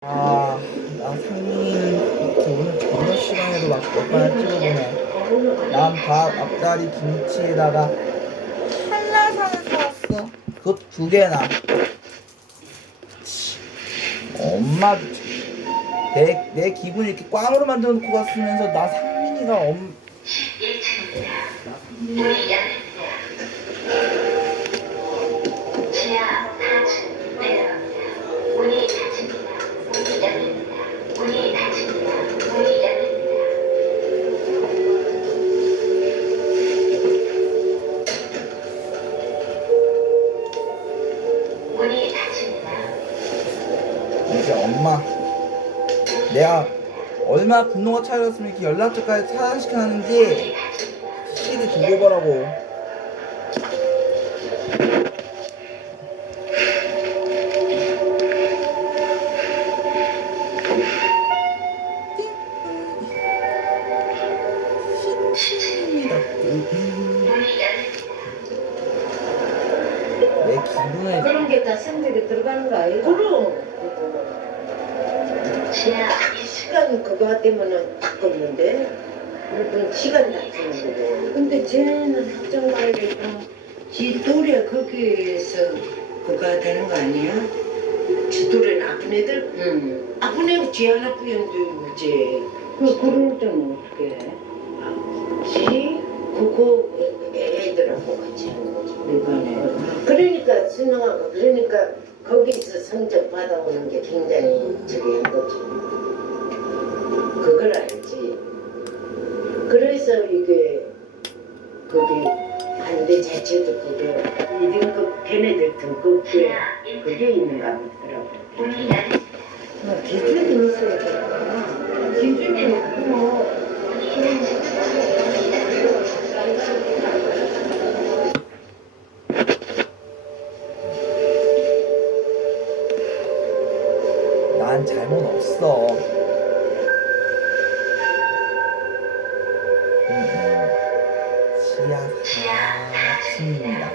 나 상민이는 이렇게 오늘 저녁 시간에도 막 몇번 찍어보네. 난 밥, 앞다리, 김치에다가 한라산을 사왔어. 그것도 2개나. 엄마도 내 기분을 이렇게 꽝으로 만들어 놓고 갔으면서 나 상민이가 이제 엄마 내가 얼마나 분노가 차였으면 이렇게 연락처까지 차단시켜놨는지 시리 두고 보라고. 내 기분을 그런 게 다 생각에 들어가는 거 아니고? 그럼. 이 시간 그거 때문에 바꿨는데 그래도 시간 다 주는 거고. 근데 쟤는 학점 가야겠고 지 또래 거기에서 그거 되는 거 아니야? 지 또래는 아픈 애들? 응. 아픈 애가 지 하나 뿌연도 이제. 그럴 때는 어떻게 해? 지? 그거 애들하고 같이 하는 거지. 그러니까 수능하고 그러니까 거기서 성적 받아오는 게 굉장히 저기 한 거지. 그걸 알지. 그래서 이게 거기 반대 자체도 그게 2등급 걔네들 등급에 그게 있는가 보더라고. 기준이 있어야 되구나. 기준이 뭐 난 잘못 없어. 지하 4층입니다.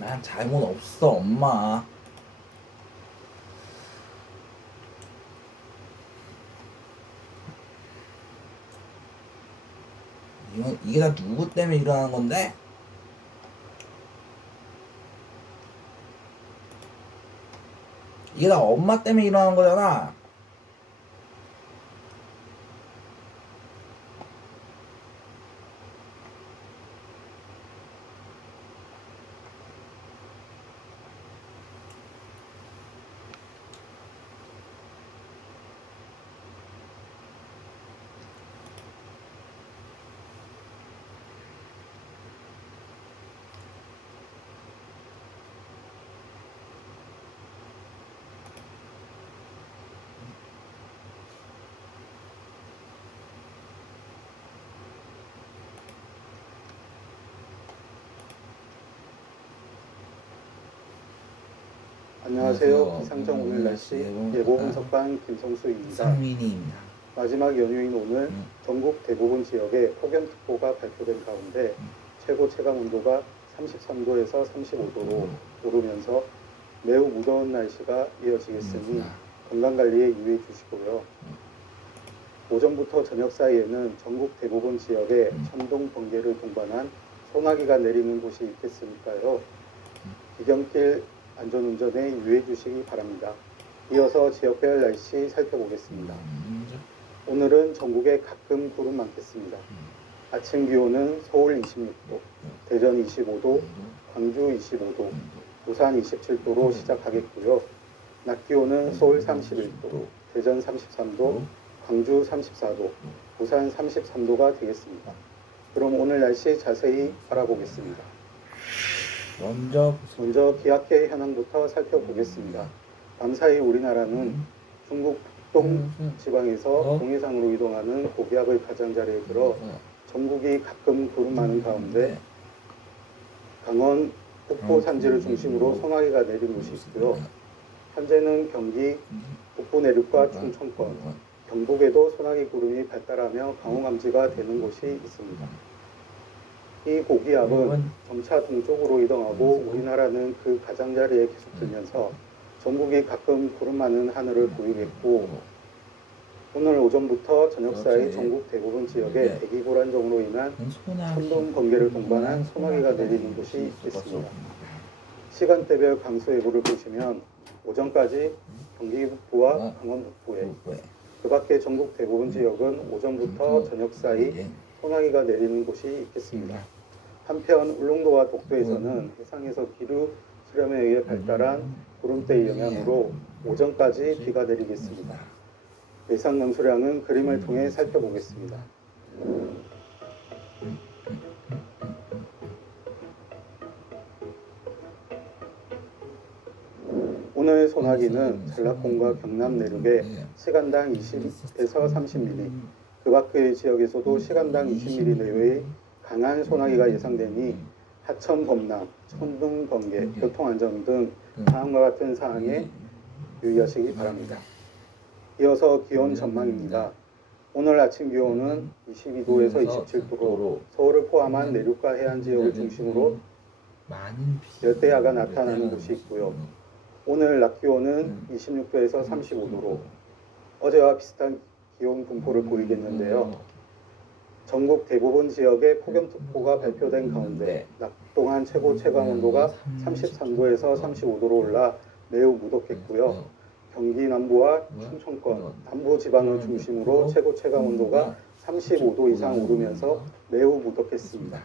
난 잘못 없어, 엄마. 이게 다 누구 때문에 일어나는 건데? 이게 다 엄마 때문에 일어나는 거잖아. 안녕하세요. 기상청 오늘 날씨 예보 분석관 김성수입니다. 상민이입니다. 마지막 연휴인 오늘 전국 대부분 지역에 폭염특보가 발표된 가운데 최고 체감 온도가 33도에서 35도로 오르면서 매우 무더운 날씨가 이어지겠으니 건강관리에 유의해 주시고요. 오전부터 저녁 사이에는 전국 대부분 지역에 천둥, 번개를 동반한 소나기가 내리는 곳이 있겠으니까요. 비경길 안전운전에 유의해 주시기 바랍니다. 이어서 지역별 날씨 살펴보겠습니다. 오늘은 전국에 가끔 구름 많겠습니다. 아침 기온은 서울 26도, 대전 25도, 광주 25도, 부산 27도로 시작하겠고요. 낮 기온은 서울 31도, 대전 33도, 광주 34도, 부산 33도가 되겠습니다. 그럼 오늘 날씨 자세히 알아보겠습니다. 먼저 기압계 현황부터 살펴보겠습니다. 밤사이 우리나라는 중국 북동 지방에서 동해상으로 이동하는 고기압의 가장자리에 들어 전국이 가끔 구름 많은 가운데 강원 북부 산지를 중심으로 소나기가 내린 곳이 있고요. 현재는 경기 북부 내륙과 충청권, 경북에도 소나기 구름이 발달하며 강우감지가 되는 곳이 있습니다. 이 고기압은 점차 동쪽으로 이동하고 우리나라는 그 가장자리에 계속 들면서 전국이 가끔 구름 많은 하늘을 보이겠고 오늘 오전부터 저녁 사이 전국 대부분 지역에 대기 불안정으로 인한 천둥, 번개를 동반한 소나기가 내리는 곳이 있겠습니다. 시간대별 강수 예보를 보시면 오전까지 경기 북부와 강원 북부에 그 밖에 전국 대부분 지역은 오전부터 저녁 사이 소나기가 내리는 곳이 있겠습니다. 한편 울릉도와 독도에서는 해상에서 기류 수렴에 의해 발달한 구름대의 영향으로 오전까지 비가 내리겠습니다. 예상 강수량은 그림을 통해 살펴보겠습니다. 오늘 소나기는 전라권과 경남 내륙에 시간당 20에서 30mm, 그 밖의 지역에서도 시간당 20mm 내외의 강한 소나기가 예상되니 하천 범람, 천둥, 번개, 교통안전 등 다음과 같은 사항에 유의하시기 바랍니다. 이어서 기온 전망입니다. 오늘 아침 기온은 22도에서 27도로 서울을 포함한 내륙과 해안 지역을 중심으로 열대야가 나타나는 곳이 있고요. 오늘 낮 기온은 26도에서 35도로 어제와 비슷한 기온 분포를 보이겠는데요. 전국 대부분 지역에 폭염특보가 발표된 가운데 낮 동안 최고 체감 온도가 33도에서 35도로 올라 매우 무덥겠고요. 경기 남부와 충청권, 남부 지방을 중심으로 최고 체감 온도가 35도 이상 오르면서 매우 무덥겠습니다.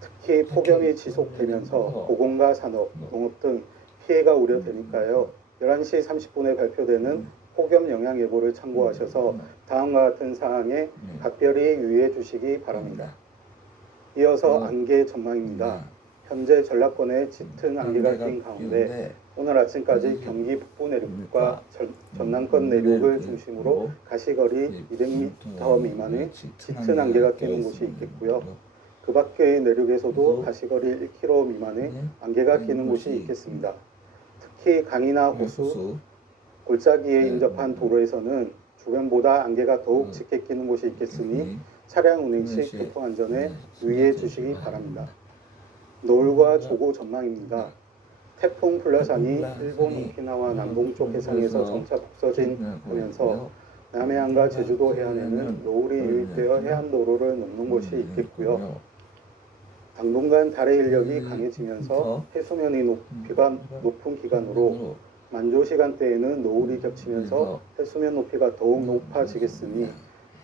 특히 폭염이 지속되면서 고공가 산업, 농업 등 피해가 우려되니까요. 11시 30분에 발표되는 폭염 영향 예보를 참고하셔서 다음과 같은 사항에 각별히 유의해 주시기 바랍니다. 이어서 안개 전망입니다. 현재 전라권에 짙은 안개가 낀 가운데 오늘 아침까지 경기 북부 내륙과 전남권 내륙을 중심으로 가시거리 200m 미만의 짙은 안개가 끼는 곳이 있겠고요. 그 밖의 내륙에서도 가시거리 1km 미만의 안개가 끼는 곳이 있겠습니다. 특히 강이나 호수, 골짜기에 인접한 도로에서는 주변보다 안개가 더욱 짙게 끼는 곳이 있겠으니 차량 운행 시 교통안전에 유의해 주시기 바랍니다. 노을과 조고 전망입니다. 태풍 플라산이 일본 오키나와 남동쪽 해상에서 점차 북서진하면서 남해안과 제주도 해안에는 노을이 유입되어 해안도로를 넘는 곳이 있겠고요. 당분간 달의 인력이 강해지면서 해수면의 높이가 높은 기간으로 만조 시간대에는 노을이 겹치면서 해수면 높이가 더욱 높아지겠으니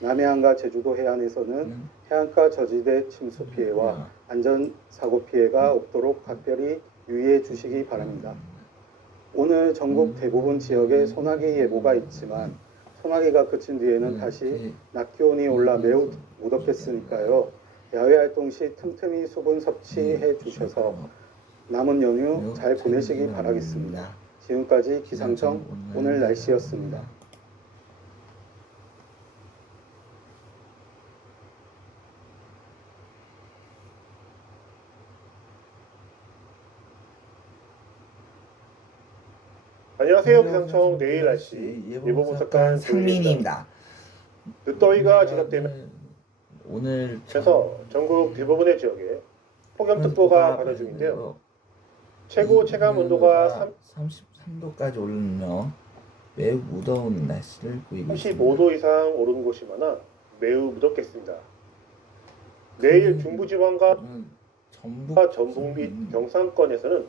남해안과 제주도 해안에서는 해안가 저지대 침수 피해와 안전사고 피해가 없도록 각별히 유의해 주시기 바랍니다. 오늘 전국 대부분 지역에 소나기 예보가 있지만 소나기가 그친 뒤에는 다시 낮 기온이 올라 매우 무덥겠으니까요. 야외 활동 시 틈틈이 수분 섭취해 주셔서 남은 연휴 잘 보내시기 바라겠습니다. 지금까지 기상청 오늘 날씨였습니다. 안녕하세요. 기상청 내일 날씨 예보 분석관 상민입니다. 늦더위가 지속되면서 오늘 전국 대부분의 지역에 폭염특보가 발효 중인데요. 최고 체감 온도가 33도까지 오르며 매우 무더운 날씨를 보이고 있습니다. 35도 이상 오른 곳이 많아 매우 무덥겠습니다. 내일 중부지방과 전북 및 경상권에서는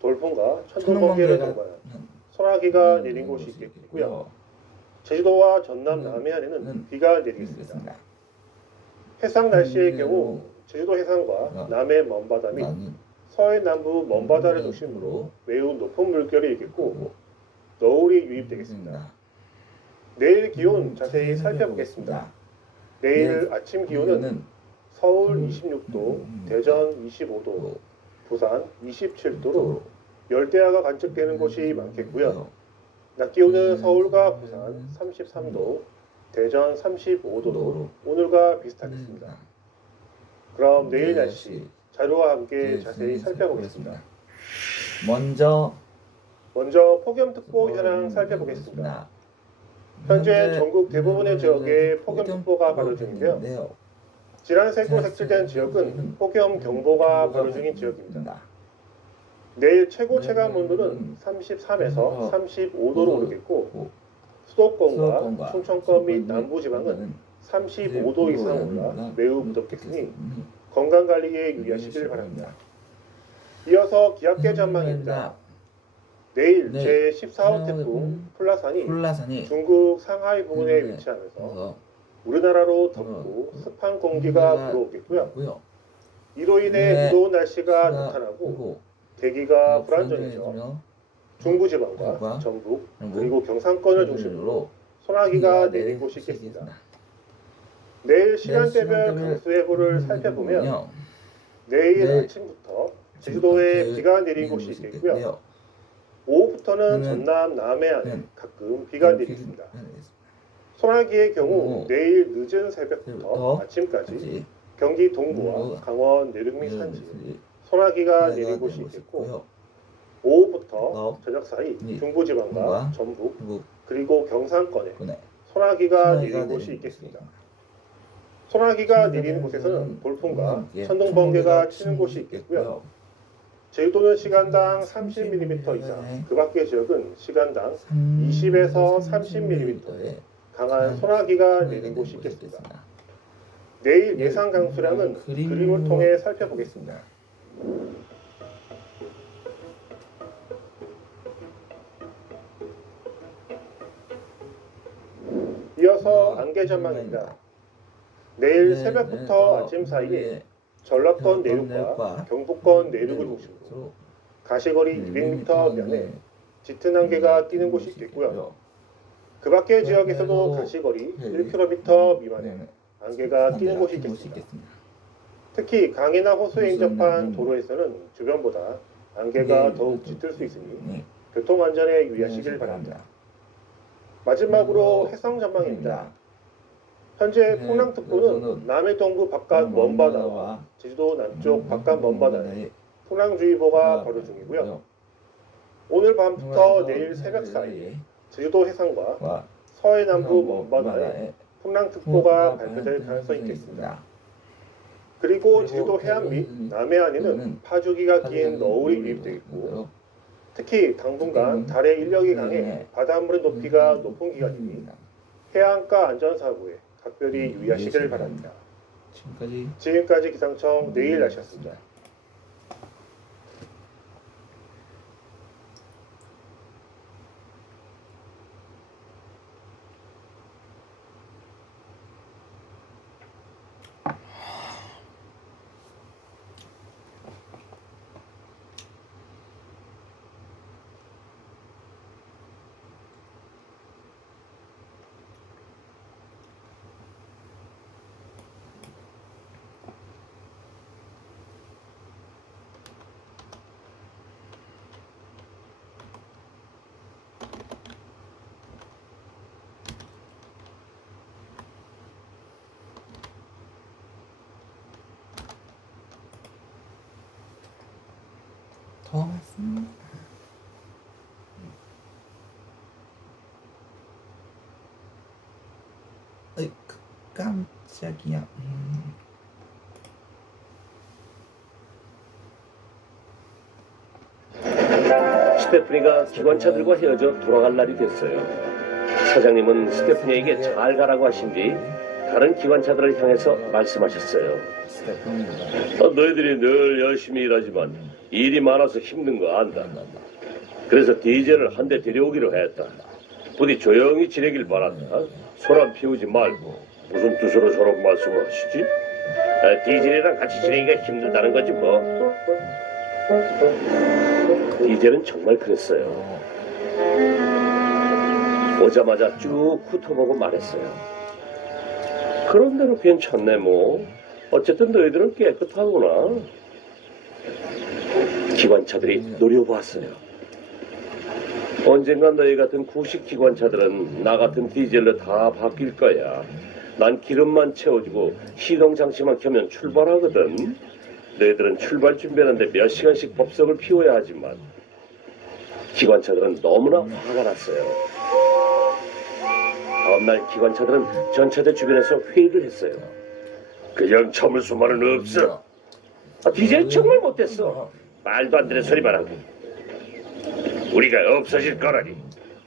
돌풍과 천둥 번개를 동반한 소나기가 내린 곳이 있겠고요. 제주도와 전남 남해안에는 비가 내리겠습니다. 해상 날씨의 경우 제주도 해상과 남해 먼바다 및 서해 남부 먼바다를 중심으로 매우 높은 물결이 있겠고 너울이 유입되겠습니다. 내일 기온 자세히 살펴보겠습니다. 내일 아침 기온은 서울 26도, 대전 25도, 부산 27도로 열대야가 관측되는 곳이 많겠고요. 낮 기온은 서울과 부산 33도, 대전 35도로 오늘과 비슷하겠습니다. 그럼 내일 날씨 자료와 함께 자세히 살펴보겠습니다. 먼저 폭염특보 현황 살펴보겠습니다. 현재 전국 대부분의 지역에 폭염특보가 발효 중인데요. 지란색으로 색칠된 지역은 폭염경보가 발효 중인 지역입니다. 내일 최고 체감 온도는 33에서 35도로 오르겠고 수도권과 충청권 및 남부지방은 35도 이상 올라 매우 무덥겠으니 건강관리에 유의하시길 바랍니다. 이어서 기압계 전망입니다. 내일 제14호 태풍 플라산이 중국 상하이 부근에 위치하면서 우리나라로 덥고 습한 공기가 불어오겠고요. 이로 인해 무더운 날씨가 나타나고 대기가 불안정해져 중부지방과 전북 그리고 경상권을 중심으로 소나기가 내린 곳이 있겠습니다. 내일 시간대별 강수예보를 살펴보면 내일 아침부터 제주도에 비가 내린 곳이 있겠고요. 오후부터는 전남 남해안에 가끔 비가 내리겠습니다. 소나기의 경우 내일 늦은 새벽부터 아침까지 경기 동부와 강원 내륙 및 산지 소나기가 내린 곳이 있겠고 오후부터 저녁 사이 중부지방과 전북 그리고 경상권에 소나기가 내린 곳이 있겠습니다. 소나기가 내리는 곳에서는 돌풍과 천둥 번개가 치는 곳이 있겠고요. 제주도는 시간당 30mm 이상, 그 밖의 지역은 시간당 20에서 30mm의 강한 소나기가 내린 곳이 있겠습니다. 내일 예상 강수량은 그림을 통해 살펴보겠습니다. 이어서 안개 전망입니다. 내일 새벽부터 아침 사이에 전라권 내륙과 경북권 내륙을 중심으로 가시거리 200m 면에 짙은 안개가 끼는 곳이 있겠고요. 그 밖의 지역에서도 가시거리 1km 미만의 안개가 끼는 곳이 있겠습니다. 특히 강이나 호수에 인접한 도로에서는 주변보다 안개가 더욱 짙을 수 있으니 교통안전에 유의하시길 바랍니다. 마지막으로 해상 전망입니다. 현재 풍랑특보는 남해 동부 바깥 먼바다와 제주도 남쪽 바깥 먼바다에 풍랑주의보가 발효 중이고요. 오늘 밤부터 내일 새벽 사이에 제주도 해상과 서해 남부 먼바다에 풍랑특보가 발표될 가능성이 있겠습니다. 그리고 제주도 해안 및 남해안에는 파주기가 긴 너울이 유입되겠고 특히 당분간 달의 인력이 강해 바닷물의 높이가 높은 기간이니 해안가 안전사고에 각별히 유의하시길 바랍니다. 지금까지 기상청 내일 날씨였습니다. 더 맞습니다. 어이, 깜짝이야. 스테프니가 기관차들과 헤어져 돌아갈 날이 됐어요. 사장님은 스테프니에게 잘 가라고 하신 뒤 다른 기관차들을 향해서 말씀하셨어요. 스테프입니다. 너희들이 늘 열심히 일하지만 일이 많아서 힘든 거 안다. 그래서 디젤을 한 대 데려오기로 했다. 부디 조용히 지내길 바란다. 소란 피우지 말고. 무슨 뜻으로 저런 말씀을 하시지? 디젤이랑 같이 지내기가 힘들다는 거지 뭐. 디젤은 정말 그랬어요. 오자마자 쭉 훑어보고 말했어요. 그런 대로 괜찮네 뭐. 어쨌든 너희들은 깨끗하구나. 기관차들이 노려보았어요. 언젠간 너희 같은 구식 기관차들은 나 같은 디젤로 다 바뀔 거야. 난 기름만 채워주고 시동 장치만 켜면 출발하거든. 너희들은 출발 준비하는데 몇 시간씩 법석을 피워야 하지만 기관차들은 너무나 화가 났어요. 다음날 기관차들은 전차대 주변에서 회의를 했어요. 그냥 참을 수만은 없어. 디젤 정말 못됐어. 말도 안 되는 소리만 하고. 우리가 없어질 거라니.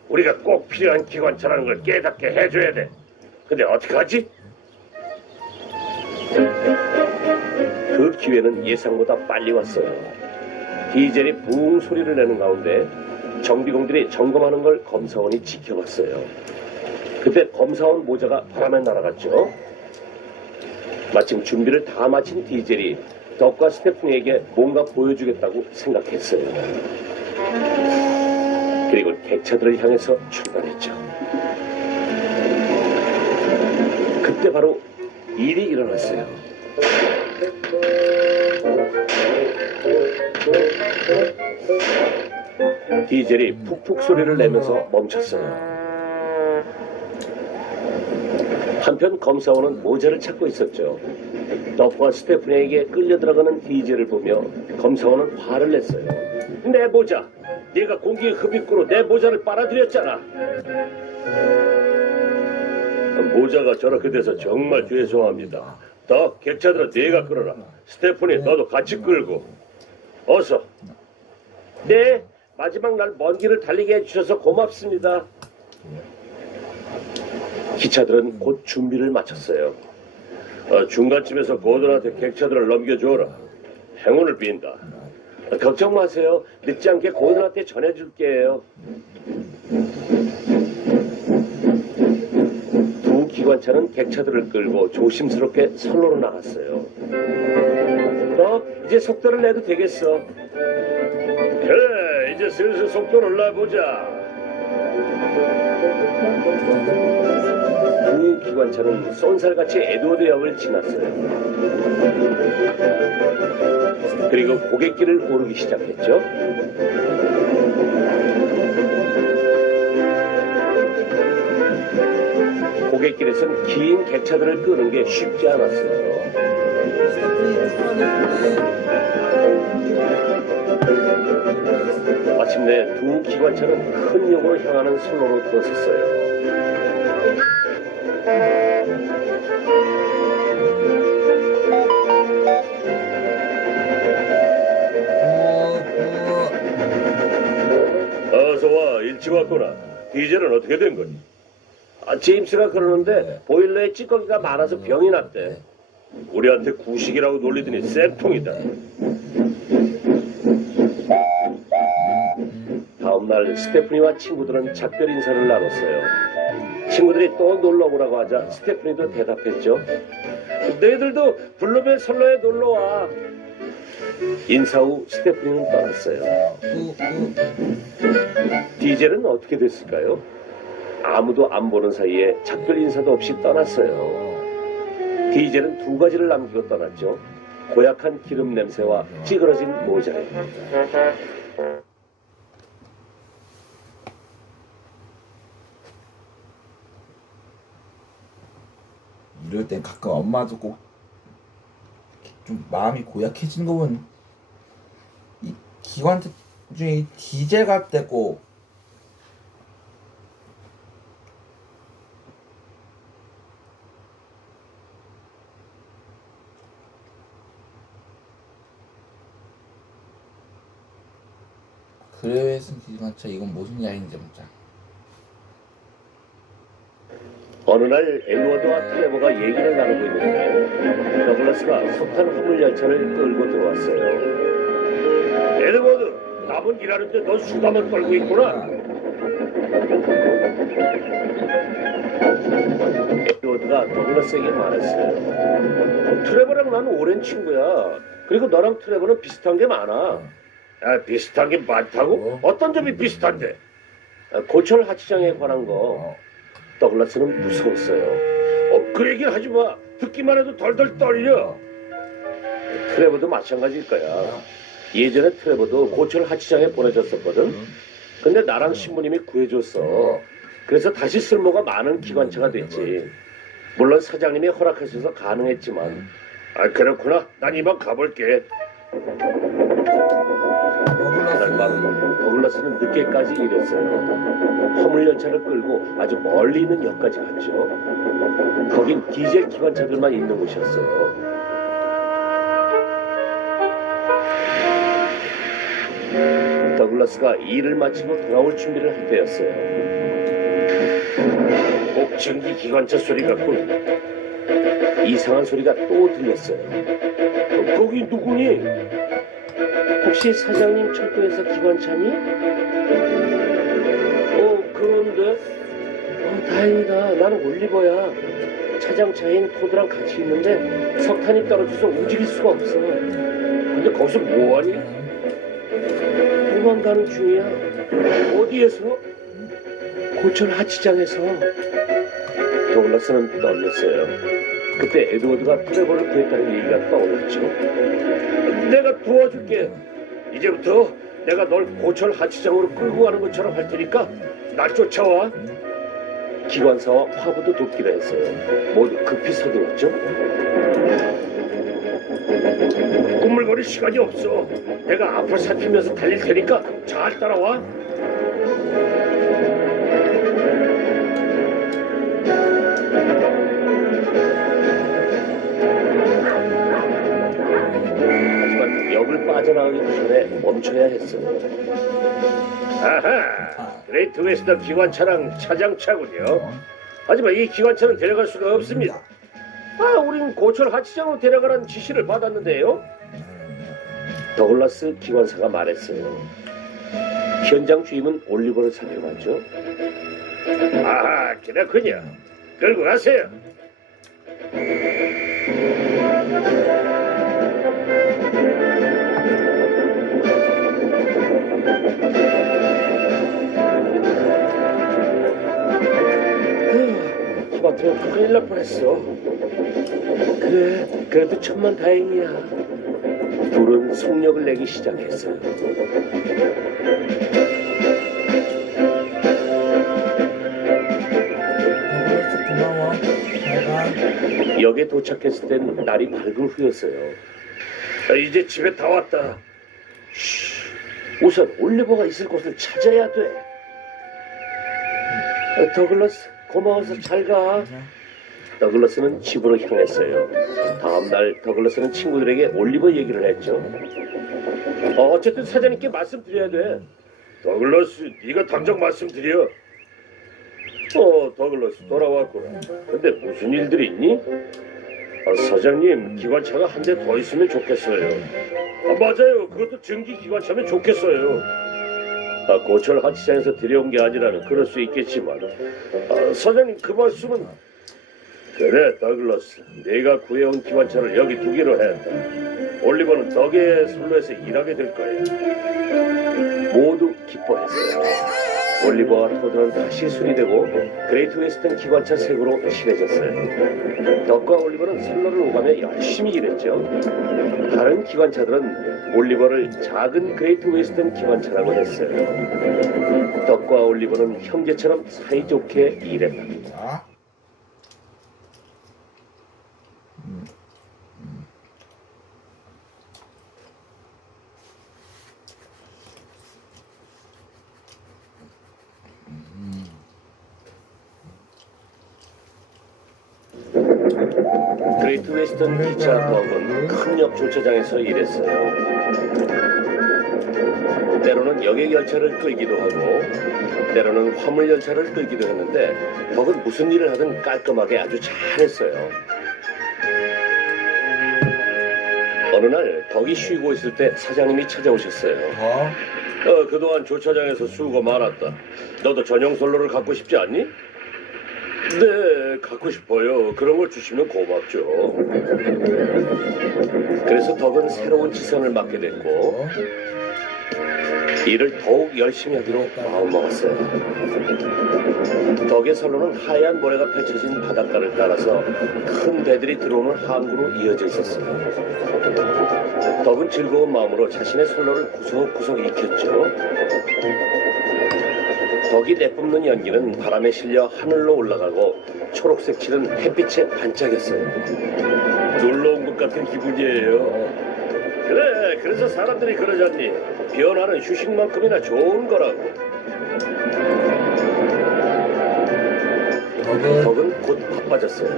우리가 꼭 필요한 기관차라는 걸 깨닫게 해줘야 돼. 근데 어떡하지? 그 기회는 예상보다 빨리 왔어요. 디젤이 붕 소리를 내는 가운데 정비공들이 점검하는 걸 검사원이 지켜봤어요. 그때 검사원 모자가 바람에 날아갔죠. 마침 준비를 다 마친 디젤이 덕과 스테프니에게 뭔가 보여주겠다고 생각했어요. 그리고 객차들을 향해서 출발했죠. 그때 바로 일이 일어났어요. 디젤이 푹푹 소리를 내면서 멈췄어요. 한편 검사원은 모자를 찾고 있었죠. 덕과 스테프니에게 끌려 들어가는 디젤을 보며 검사원은 화를 냈어요. 내 모자! 네가 공기의 흡입구로 내 모자를 빨아들였잖아. 모자가 저렇게 돼서 정말 죄송합니다. 덕, 객차들은 네가 끌어라. 스테프니 너도 같이 끌고. 어서. 네, 마지막 날 먼 길을 달리게 해주셔서 고맙습니다. 기차들은 곧 준비를 마쳤어요. 중간쯤에서 고든한테 객차들을 넘겨줘라. 행운을 빈다. 걱정 마세요. 늦지 않게 고든한테 전해줄게요. 두 기관차는 객차들을 끌고 조심스럽게 선로로 나갔어요. 이제 속도를 내도 되겠어. 그래, 이제 슬슬 속도를 내보자. 두 기관차는 쏜살같이 에드워드역을 지났어요. 그리고 고갯길을 오르기 시작했죠. 고갯길에선 긴 객차들을 끄는 게 쉽지 않았어요. 마침내 두 기관차는 큰 역으로 향하는 선로로 들어섰어요. 어서 와, 일찍 왔구나. 디젤은 어떻게 된 거니? 제임스가 그러는데 보일러에 찌꺼기가 많아서 병이 났대. 우리한테 구식이라고 놀리더니 쌤통이다. 다음날 스테프니와 친구들은 작별 인사를 나눴어요. 친구들이 또 놀러 오라고 하자 스테프니도 대답했죠. 너희들도 블루벨 선로에 놀러와. 인사 후 스테프니는 떠났어요. 디젤은 어떻게 됐을까요? 아무도 안 보는 사이에 작별 인사도 없이 떠났어요. 디젤은 두 가지를 남기고 떠났죠. 고약한 기름 냄새와 찌그러진 모자래. 이럴 땐 가끔 엄마도 꼭 좀 마음이 고약해지는 거 보면 이 기관차 중에 이 디젤 같대 꼭 그래서 기관차 이건 무슨 야인지 보자. 어느 날 에드워드와 트레버가 얘기를 나누고 있는데 더글라스가 석탄 화물 열차를 끌고 들어왔어요. 에드워드, 남은 일하는데 넌 수다만 떨고 있구나. 에드워드가 더글라스에게 말했어요. 트레버랑 나는 오랜 친구야. 그리고 너랑 트레버는 비슷한 게 많아. 비슷한 게 많다고? 어떤 점이 비슷한데? 고철 하치장에 관한 거. 더글라스는 무서웠어요. 그 얘기를 하지 마. 듣기만 해도 덜덜 떨려. 트레버도 마찬가지일 거야. 예전에 트레버도 고철 하치장에 보내졌었거든. 근데 나랑 신부님이 구해줬어. 그래서 다시 쓸모가 많은 기관차가 됐지. 물론 사장님이 허락하셔서 가능했지만. 그렇구나. 난 이만 가볼게. 그날 밤 더글라스는 늦게까지 일했어요. 화물열차를 끌고 아주 멀리 있는 역까지 갔죠. 거긴 디젤 기관차들만 있는 곳이었어요. 더글라스가 일을 마치고 돌아올 준비를 할 때였어요. 목전기 기관차 소리 같군. 이상한 소리가 또 들렸어요. 거기 누구니? 혹시 사장님 철도에서 기관차니? 그런데? 다행이다. 나는 올리버야. 차장차인 토드랑 같이 있는데 석탄이 떨어져서 움직일 수가 없어. 근데 거기서 뭐하니? 도망가는 중이야. 어디에서? 고철 하치장에서. 더글라스는 떨렸어요. 그때 에드워드가 트레버를 구했다는 얘기가 떠올랐죠. 내가 도와줄게. 이제부터 내가 널 고철 하치장으로 끌고 가는 것처럼 할 테니까 날 쫓아와. 기관사와 화부도 돕기로 했어요. 모두 급히 서둘렀죠. 꾸물거릴 시간이 없어. 내가 앞을 살피면서 달릴 테니까 잘 따라와. 역을 빠져나가기 전에 멈춰야 했어요. 아하, 그레이트 웨스터 기관차랑 차장차군요. 하지만 이 기관차는 데려갈 수가 없습니다. 우린 고철 하치장으로 데려가라는 지시를 받았는데요. 더글라스 기관사가 말했어요. 현장 주임은 올리버를 살펴봤죠. 그렇군요. 끌고 가세요. 토마토 큰일 날 뻔했어. 그래도 천만 다행이야. 둘은 속력을 내기 시작했어요. 고마워. 잘 가. 역에 도착했을 땐 날이 밝은 후였어요. 이제 집에 다 왔다. 우선 올리버가 있을 곳을 찾아야 돼. 더글라스, 고마워서 잘 가. 더글라스는 집으로 향했어요. 다음날 더글라스는 친구들에게 올리버 얘기를 했죠. 어쨌든 사장님께 말씀드려야 돼. 더글라스, 네가 당장 말씀드려. 더글러스 돌아왔구나. 근데 무슨 일들이 있니? 사장님, 기관차가 한 대 더 있으면 좋겠어요. 맞아요. 그것도 전기 기관차면 좋겠어요. 고철 하치장에서 들여온 게 아니라면 그럴 수 있겠지만 사장님 그 말씀은 그래 더글러스, 내가 구해온 기관차를 여기 두기로 했다. 올리버는 덕의 선로에서 일하게 될 거야. 모두 기뻐했어요. 올리버와 토드는 다시 수리되고 그레이트 웨스턴 기관차 색으로 칠해졌어요. 덕과 올리버는 선로를 오가며 열심히 일했죠. 다른 기관차들은 올리버를 작은 그레이트 웨스턴 기관차라고 했어요. 덕과 올리버는 형제처럼 사이좋게 일했답니다. 자. 그레이트 웨스턴 기차 덕은 큰 역 조차장에서 일했어요. 때로는 여객 열차를 끌기도 하고 때로는 화물 열차를 끌기도 했는데 덕은 무슨 일을 하든 깔끔하게 아주 잘했어요. 어느 날 덕이 쉬고 있을 때 사장님이 찾아오셨어요. 그동안 조차장에서 수고 많았다. 너도 전용 선로를 갖고 싶지 않니? 네, 갖고 싶어요. 그런 걸 주시면 고맙죠. 그래서 덕은 새로운 지선을 맡게 됐고 일을 더욱 열심히 하기로 마음먹었어요. 덕의 선로는 하얀 모래가 펼쳐진 바닷가를 따라서 큰 배들이 들어오는 항구로 이어져 있었어요. 덕은 즐거운 마음으로 자신의 선로를 구석구석 익혔죠. 덕이 내뿜는 연기는 바람에 실려 하늘로 올라가고 초록색 칠은 햇빛에 반짝였어요. 놀러 온 것 같은 기분이에요. 그래, 그래서 사람들이 그러잖니. 변화는 휴식만큼이나 좋은 거라고. 덕은 곧 바빠졌어요.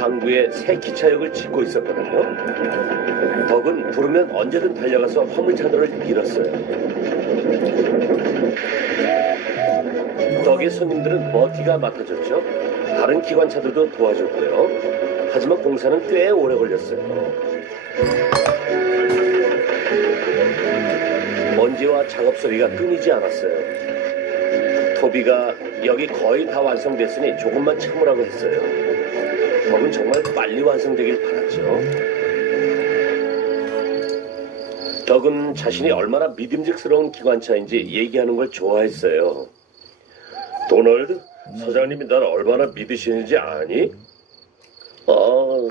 항구에 새 기차역을 짓고 있었거든요. 덕은 부르면 언제든 달려가서 화물차들을 밀었어요. 덕의 손님들은 버티가 맡아줬죠. 다른 기관차들도 도와줬고요. 하지만 공사는 꽤 오래 걸렸어요. 먼지와 작업 소리가 끊이지 않았어요. 토비가 여기 거의 다 완성됐으니 조금만 참으라고 했어요. 덕은 정말 빨리 완성되길 바랐죠. 덕은 자신이 얼마나 믿음직스러운 기관차인지 얘기하는 걸 좋아했어요. 도널드, 사장님이 날 얼마나 믿으시는지 아니?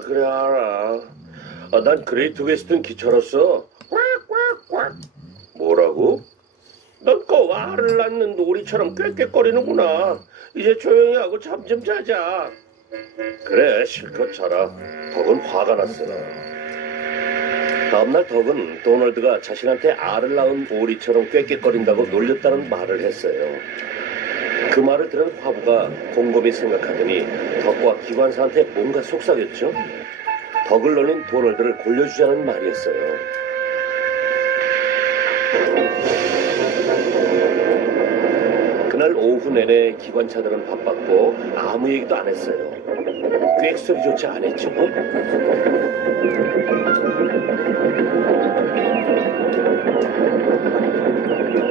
그래 알아. 난 그레이트 웨스턴 기차로서 뭐라고? 넌 꼭 알을 낳는 오리처럼 꾀꾀거리는구나. 이제 조용히 하고 잠 좀 자자. 그래, 실컷 자라. 덕은 화가 났어요. 다음날 덕은 도널드가 자신한테 알을 낳은 오리처럼 꾀꾀거린다고 놀렸다는 말을 했어요. 그 말을 들은 화부가 곰곰이 생각하더니 덕과 기관사한테 뭔가 속삭였죠. 덕을 놀린 도널드를 골려주자는 말이었어요. 그날 오후 내내 기관차들은 바빴고 아무 얘기도 안 했어요. 꽥소리조차 안 했죠.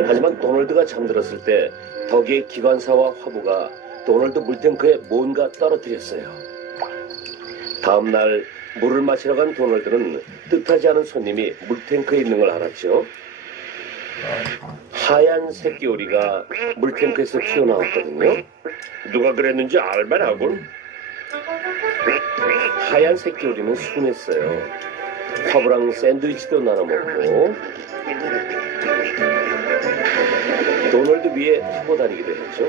하지만 도널드가 잠들었을 때 덕의 기관사와 화부가 도널드 물탱크에 뭔가 떨어뜨렸어요. 다음날 물을 마시러 간 도널드는 뜻하지 않은 손님이 물탱크에 있는 걸 알았죠. 하얀 새끼오리가 물탱크에서 튀어나왔거든요. 누가 그랬는지 알만하군. 하얀 새끼오리는 순했어요. 화부랑 샌드위치도 나눠 먹고 도널드 위에 타고 다니기도 했죠.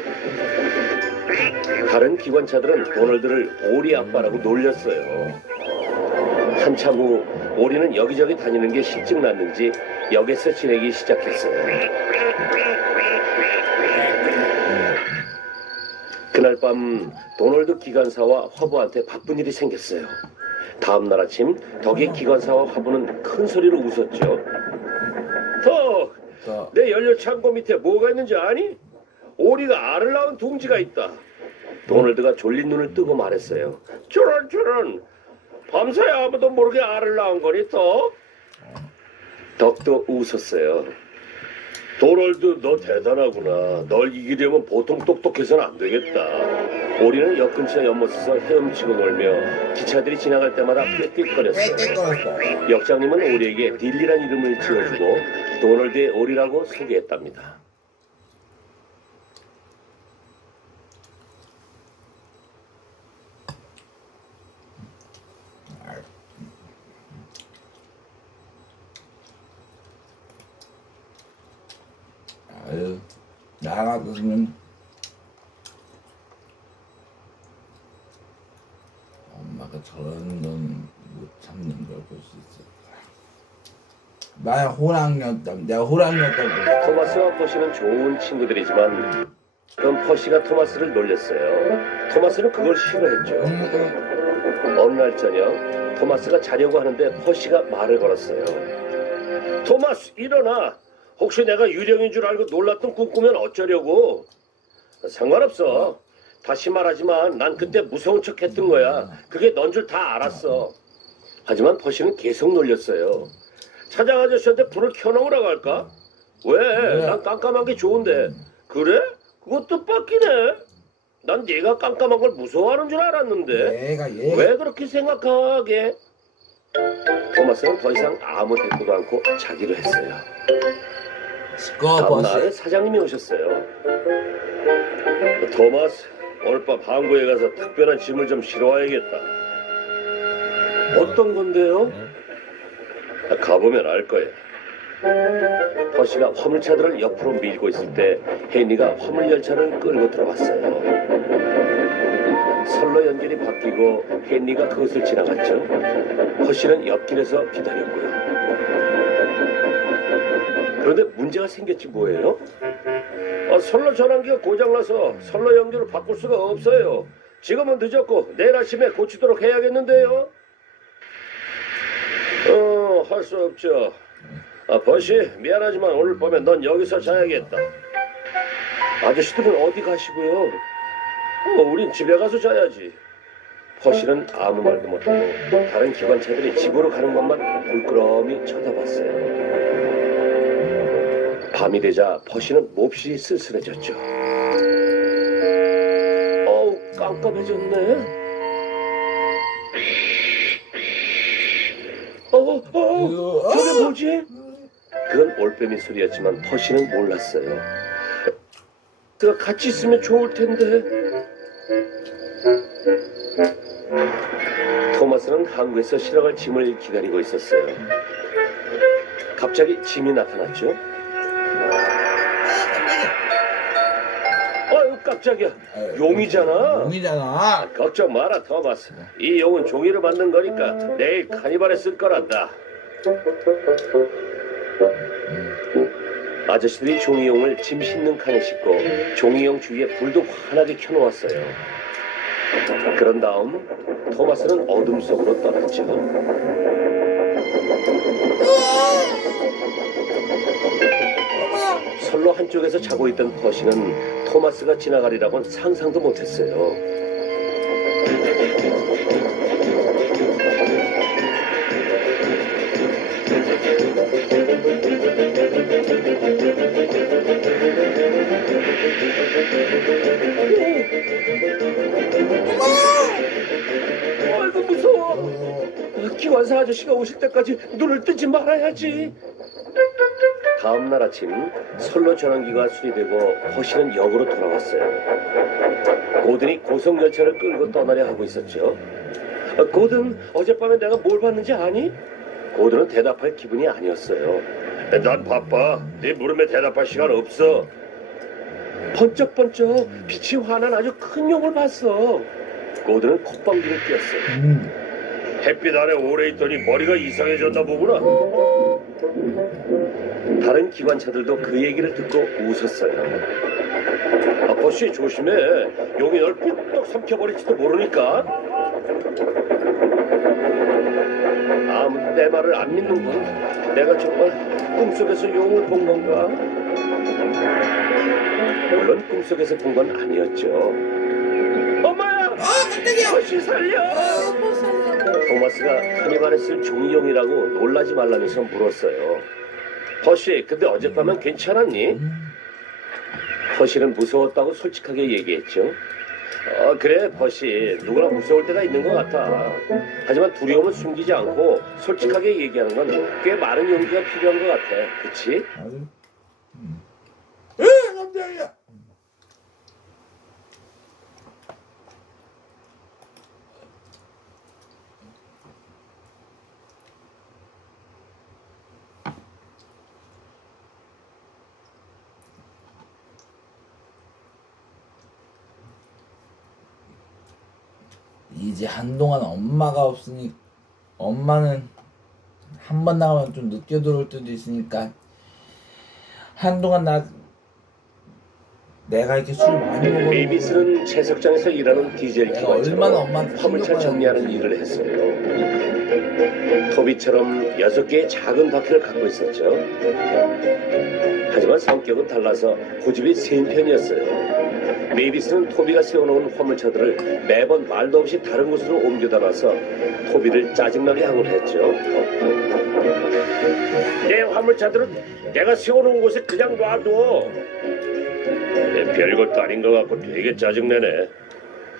다른 기관차들은 도널드를 오리 아빠라고 놀렸어요. 한참 후 오리는 여기저기 다니는 게 실증났는지 역에서 지내기 시작했어요. 그날 밤 도널드 기관사와 화부한테 바쁜 일이 생겼어요. 다음 날 아침 덕의 기관사와 화부는 큰 소리로 웃었죠. 턱, 저 내 연료 창고 밑에 뭐가 있는지 아니? 오리가 알을 낳은 둥지가 있다. 도널드가 졸린 눈을 뜨고 말했어요. 저런, 밤새 아무도 모르게 알을 낳은 거니 턱? 덕도 웃었어요. 도널드, 너 대단하구나. 널 이기려면 보통 똑똑해서는 안 되겠다. 오리는 역 근처 연못에서 헤엄치고 놀며 기차들이 지나갈 때마다 꽥꽥거렸어요. 빽빽거렸어. 역장님은 오리에게 딜리란 이름을 지어주고 도널드의 오리라고 소개했답니다. 아유, 나 같으면 엄마가 저런 건 못 참는 걸 볼 수 있을까? 나야 호랑이였다면 내가 호랑이였다면 토마스와 퍼시는 좋은 친구들이지만 그건 퍼시가 토마스를 놀렸어요. 토마스는 그걸 싫어했죠. 어느 날 저녁 토마스가 자려고 하는데 퍼시가 말을 걸었어요. 토마스 일어나. 혹시 내가 유령인 줄 알고 놀랐던 꿈 꾸면 어쩌려고? 상관없어. 다시 말하지만 난 그때 무서운 척 했던 거야. 그게 넌 줄 다 알았어. 하지만 퍼시는 계속 놀렸어요. 차장 아저씨한테 불을 켜놓으라고 할까? 왜? 난 깜깜한 게 좋은데. 그래? 그것도 빡기네. 난 네가 깜깜한 걸 무서워하는 줄 알았는데. 얘가 왜 그렇게 생각하게? 토마스는 더 이상 아무 대꾸도 않고 자기로 했어요. 시끄러워 다음날 버스. 사장님이 오셨어요. 토마스, 오늘 밤 항구에 가서 특별한 짐을 좀 실어와야겠다. 어떤 건데요? 가보면 알 거야. 퍼시가 화물차들을 옆으로 밀고 있을 때 헨리가 화물 열차를 끌고 들어왔어요. 선로 연결이 바뀌고 헨리가 그것을 지나갔죠. 퍼시는 옆길에서 기다렸고요. 그런데 문제가 생겼지 뭐예요? 선로 전환기가 고장나서 선로 연결을 바꿀 수가 없어요. 지금은 늦었고 내일 아침에 고치도록 해야겠는데요. 할 수 없죠. 버시 미안하지만 오늘 밤에 넌 여기서 자야겠다. 아저씨들은 어디 가시고요? 우린 집에 가서 자야지. 퍼시는 아무 말도 못하고 다른 기관차들이 집으로 가는 것만 물끄러미 쳐다봤어요. 밤이 되자 퍼시는 몹시 쓸쓸해졌죠. 어우, 깜깜해졌네. 저게 뭐지? 그건 올빼미 소리였지만 퍼시는 몰랐어요. 그가 같이 있으면 좋을 텐데. 토마스는 항구에서 실어갈 짐을 기다리고 있었어요. 갑자기 짐이 나타났죠. 아유 깜짝이야. 용이잖아. 용이잖아. 걱정 마라 토마스. 이 용은 종이로 만든 거니까 내일 카니발에 쓸 거란다. 아저씨들이 종이용을 짐 싣는 칸에 싣고 종이용 주위에 불도 환하게 켜놓았어요. 그런 다음 토마스는 어둠 속으로 떠났죠. 선로 한쪽에서 자고 있던 퍼시는 토마스가 지나가리라고는 상상도 못했어요. 아이고 무서워. 기관사 아저씨가 오실 때까지 눈을 뜨지 말아야지. 다음 날 아침 선로 전환기가 수리되고 퍼시는 역으로 돌아왔어요. 고든이 고속열차를 끌고 떠나려 하고 있었죠. 고든, 어젯밤에 내가 뭘 봤는지 아니? 고든은 대답할 기분이 아니었어요. 난 바빠. 네 물음에 대답할 시간 없어. 번쩍번쩍 빛이 환한 아주 큰 용을 봤어. 고든은 콧방귀를 뀌었어요. 햇빛 아래 오래 있더니 머리가 이상해졌나 보구나. 다른 기관차들도 그 얘기를 듣고 웃었어요. 버시 조심해. 용이 널 꿀떡 삼켜버릴지도 모르니까. 아무도 내 말을 안 믿는군. 내가 정말 꿈속에서 용을 본 건가? 물론 꿈속에서 본 건 아니었죠. 엄마야! 깜짝이야. 허시 살려! 못 살려. 토마스가 흔히 말했을 종이용이라고 놀라지 말라면서 물었어요. 허시, 근데 어젯밤은 괜찮았니? 허시는 무서웠다고 솔직하게 얘기했죠. 그래, 버시. 누구나 무서울 때가 있는 것 같아. 하지만 두려움을 숨기지 않고 솔직하게 얘기하는 건 꽤 많은 용기가 필요한 것 같아. 그치? 아주. 깜짝이야. 이제 한동안 엄마가 없으니 엄마는 한 번 나가면 좀 늦게 들어올 때도 있으니까 한동안 내가 이렇게 술 많이 먹어. 메이비스는 채석장에서 일하는 디젤 내가 얼마나 기관처럼 엄마한테 화물차 충격받았는지. 정리하는 일을 했어요. 토비처럼 6개의 작은 바퀴를 갖고 있었죠. 하지만 성격은 달라서 고집이 센 편이었어요. 메이비스는 토비가 세워놓은 화물차들을 매번 말도 없이 다른 곳으로 옮겨다 놔서 토비를 짜증나게 하곤 했죠. 내 화물차들은 내가 세워놓은 곳에 그냥 놔둬. 별것도 아닌 것 같고 되게 짜증내네.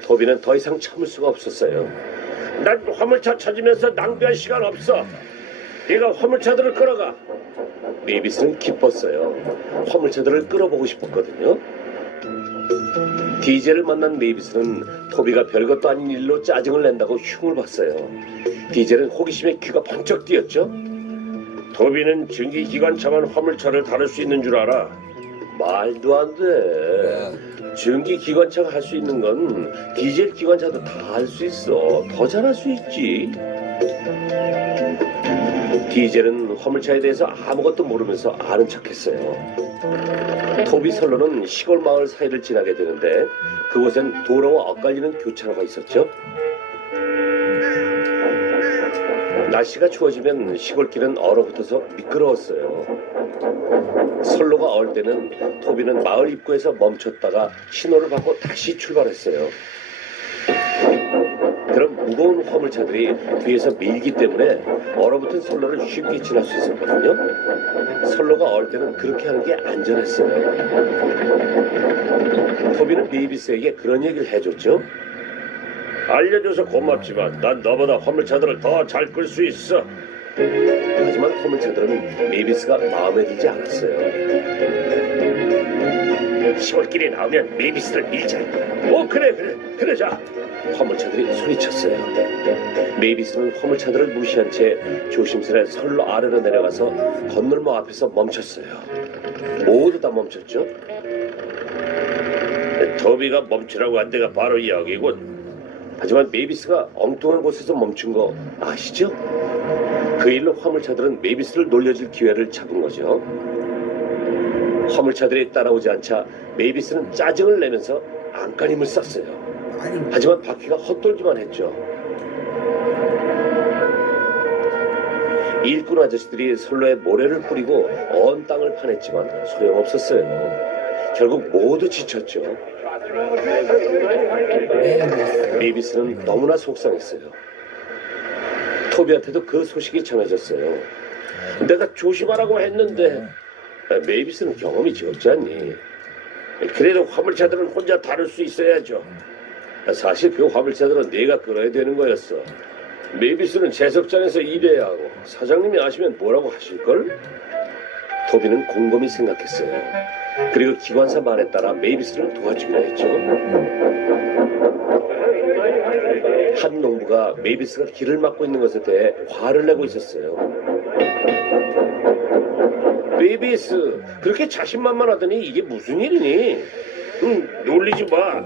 토비는 더 이상 참을 수가 없었어요. 난 화물차 찾으면서 낭비할 시간 없어. 네가 화물차들을 끌어가. 메이비스는 기뻤어요. 화물차들을 끌어보고 싶었거든요. 디젤을 만난 메이비스는 토비가 별것도 아닌 일로 짜증을 낸다고 흉을 봤어요. 디젤은 호기심에 귀가 번쩍 뛰었죠. 토비는 증기기관차만 화물차를 다룰 수 있는 줄 알아. 말도 안 돼. 증기기관차가 할 수 있는 건 디젤 기관차도 다 할 수 있어. 더 잘할 수 있지. 디젤은 화물차에 대해서 아무것도 모르면서 아는 척했어요. 토비 선로는 시골 마을 사이를 지나게 되는데 그곳엔 도로와 엇갈리는 교차로가 있었죠. 날씨가 추워지면 시골길은 얼어붙어서 미끄러웠어요. 선로가 얼 때는 토비는 마을 입구에서 멈췄다가 신호를 받고 다시 출발했어요. 그럼 무거운 화물차들이 뒤에서 밀기 때문에 얼어붙은 선로를 쉽게 지날 수 있었거든요. 선로가 얼 때는 그렇게 하는 게 안전했어요. 토비는 메이비스에게 그런 얘기를 해줬죠. 알려줘서 고맙지만 난 너보다 화물차들을 더 잘 끌 수 있어. 하지만 화물차들은 메이비스가 마음에 들지 않았어요. 시골길에 나오면 메이비스를 밀자. 그래 그러자. 화물차들이 소리쳤어요. 메이비스는 화물차들을 무시한 채 조심스레 선로 아래로 내려가서 건널목 앞에서 멈췄어요. 모두 다 멈췄죠. 토비가 멈추라고 한 데가 바로 여기군. 하지만 메이비스가 엉뚱한 곳에서 멈춘 거 아시죠? 그 일로 화물차들은 메이비스를 놀려줄 기회를 잡은 거죠. 화물차들이 따라오지 않자 메이비스는 짜증을 내면서 안간힘을 썼어요. 하지만 바퀴가 헛돌기만 했죠. 일꾼 아저씨들이 선로에 모래를 뿌리고 언 땅을 파냈지만 소용없었어요. 결국 모두 지쳤죠. 메이비스는 너무나 속상했어요. 토비한테도 그 소식이 전해졌어요. 내가 조심하라고 했는데. 메이비스는 경험이 적지 않니? 그래도 화물차들은 혼자 다룰 수 있어야죠. 사실 그 화물차들은 네가 끌어야 되는 거였어. 메이비스는 제석장에서 일해야 하고 사장님이 아시면 뭐라고 하실걸? 토비는 곰곰이 생각했어요. 그리고 기관사 말에 따라 메이비스를 도와주기로 했죠. 한 농부가 메이비스가 길을 막고 있는 것에 대해 화를 내고 있었어요. 메이비스, 그렇게 자신만만하더니 이게 무슨 일이니? 놀리지 마.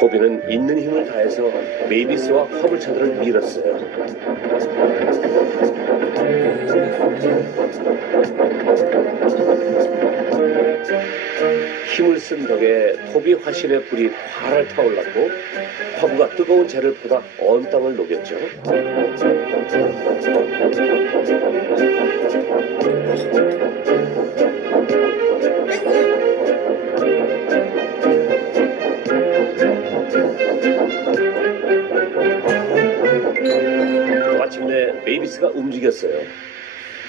토비는 있는 힘을 다해서 메이비스와 화물차들을 밀었어요. 힘을 쓴 덕에 토비 화실의 불이 활활 타올랐고 화구가 뜨거운 재를 보다 언 땅을 녹였죠. 마침내 메이비스가 움직였어요.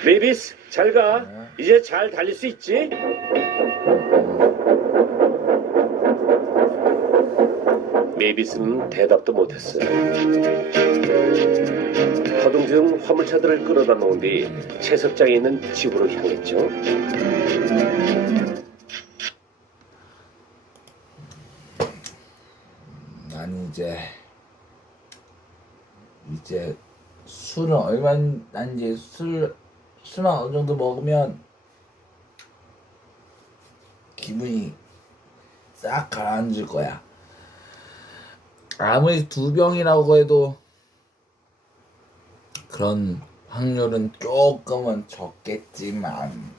메이비스, 잘 가. 이제 잘 달릴 수 있지? 메이비스는 대답도 못했어요. 허둥지둥 화물차들을 끌어다 놓은 뒤 채석장에 있는 집으로 향했죠. 난 이제 술은 얼마 난 이제 술만 어느 정도 먹으면 기분이 싹 가라앉을 거야. 아무리 2병이라고 해도 그런 확률은 조금은 적겠지만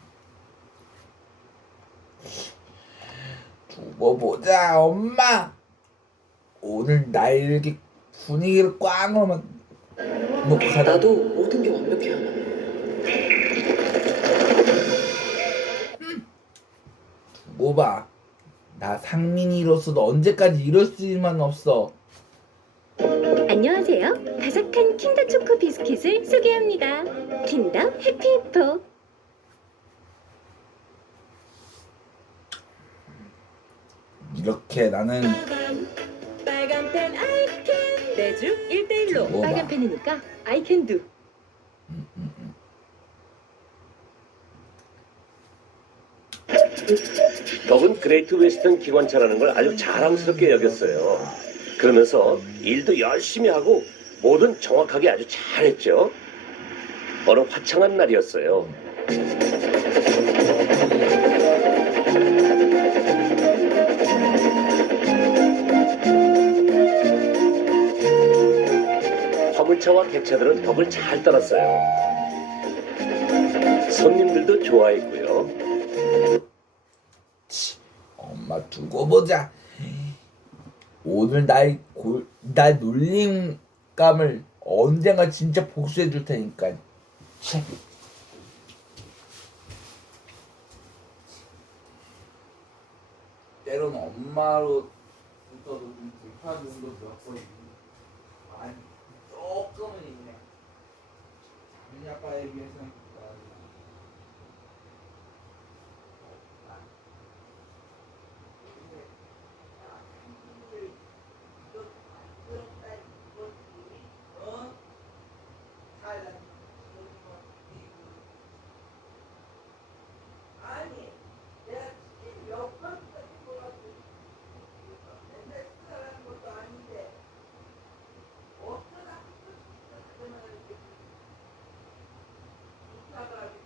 두고 보자. 엄마 오늘 날 이렇게 분위기를 꽉 넣으면 녹화다. 나도 모든 게 완벽해 하나. 두고 봐. 나 상민이로서도 언제까지 이럴 수만 없어. 안녕하세요. 바삭한 킨더 초코 비스킷을 소개합니다. 킨더 해피히포. 이렇게 나는 빨간 펜 아이캔 매주 1대1로 두고 봐. 빨간 펜이니까 아이캔두. 덕은 그레이트 웨스턴 기관차라는 걸 아주 자랑스럽게 여겼어요. 그러면서 일도 열심히 하고 뭐든 정확하게 아주 잘했죠. 어느 화창한 날이었어요. 화물차와 객차들은 덕을 잘 따랐어요. 손님들도 좋아했고요. 엄마 두고 보자. 오늘 날 놀림감을 언젠가 진짜 복수해 줄 테니까. 치. 때로는 엄마로부터도 좀 불편한 점도 몇 번 있는. 아니 조금은 있네. 작은 아빠에 비해서는. 어쩌다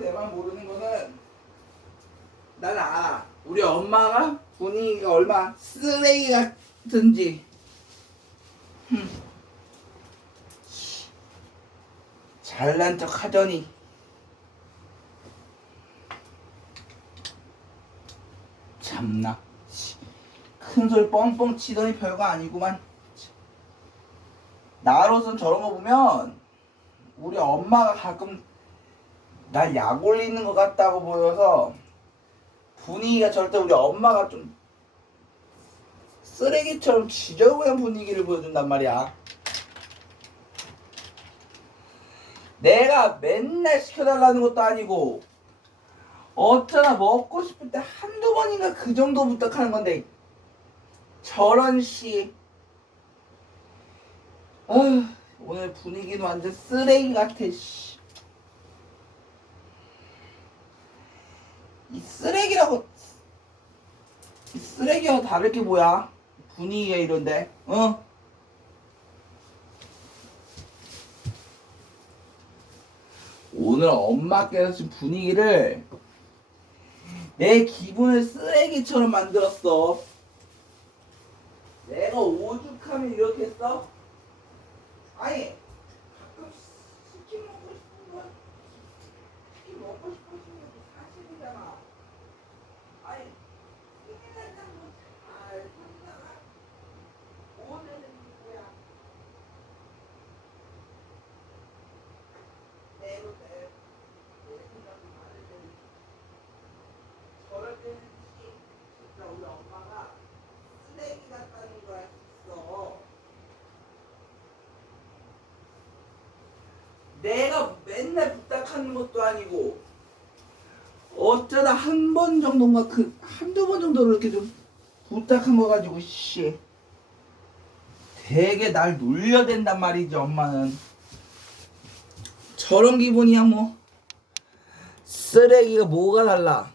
내만 모르는 거는 난 알아. 우리 엄마가 분위기가 얼마나 쓰레기 같은지. 잘난 척 하더니 참나 큰 소리 뻥뻥 치더니 별거 아니구만. 나로선 저런 거 보면 우리 엄마가 가끔 날 약 올리는 것 같다고 보여서 분위기가 절대 우리 엄마가 좀 쓰레기처럼 지저분한 분위기를 보여준단 말이야. 내가 맨날 시켜달라는 것도 아니고 어쩌나 먹고 싶을 때 한두 번인가 그 정도 부탁하는 건데 저런 씨. 오늘 분위기는 완전 쓰레기 같아. 씨. 이 쓰레기라고 이 쓰레기하고 다를 게 뭐야? 분위기가 이런데, 오늘 엄마께서 지금 분위기를 내 기분을 쓰레기처럼 만들었어. 내가 오죽하면 이렇게 했어? 아니 가끔 치킨 먹고 싶은 거 치킨 먹고 싶어지는 것도 사실이잖아. 아니 치킨을 한번 잘 산다가 오늘은 뭐야? 내로 내 생각이 많을 때는 저럴 때는 진짜 우리 엄마가 쓰레기 같다는 걸 알 수 있어. 내가 맨날 부탁하는 것도 아니고 어쩌다 한 번 정도인가 한두 번 정도로 이렇게 좀 부탁한 거 가지고 씨 되게 날 놀려댄단 말이지. 엄마는 저런 기분이야. 뭐 쓰레기가 뭐가 달라.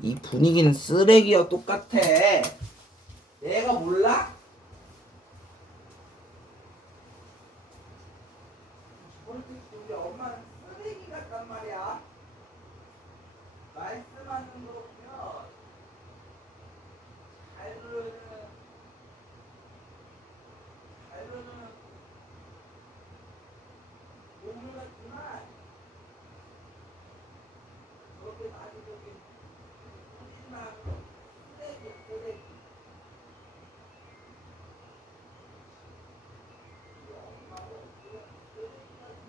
이 분위기는 쓰레기와 똑같아. 내가 몰라? 우리 엄마는 쓰레기 같단 말이야. 말씀하는 거 보면 잘 들어는 동물 같지만 그렇게 많이 그렇게 거짓말하는 쓰레기야, 쓰레기. 우리 엄마도 그런 쓰레기 같은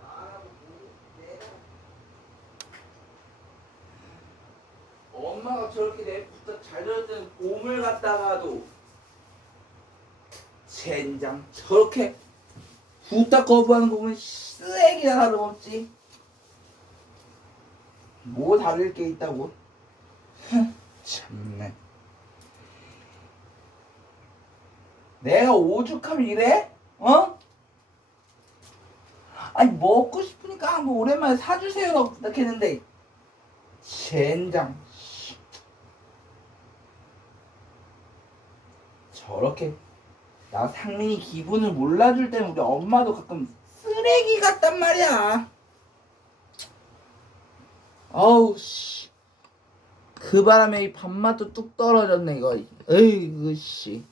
나라고 내가 엄마가 저렇게 내 부탁 잘 들을 때는 곰을 갖다가도 젠장 저렇게 부탁 거부하는 거 보면 쓰레기나 다름없지. 뭐 다를 게 있다고. 참네. 내가 오죽하면 이래? 아니 먹고 싶으니까 한번 오랜만에 사주세요라고 부탁했는데 젠장 저렇게 나 상민이 기분을 몰라줄 때는 우리 엄마도 가끔 쓰레기 같단 말이야. 어우 씨. 그 바람에 이 밥맛도 뚝 떨어졌네 이거. 에이그 씨.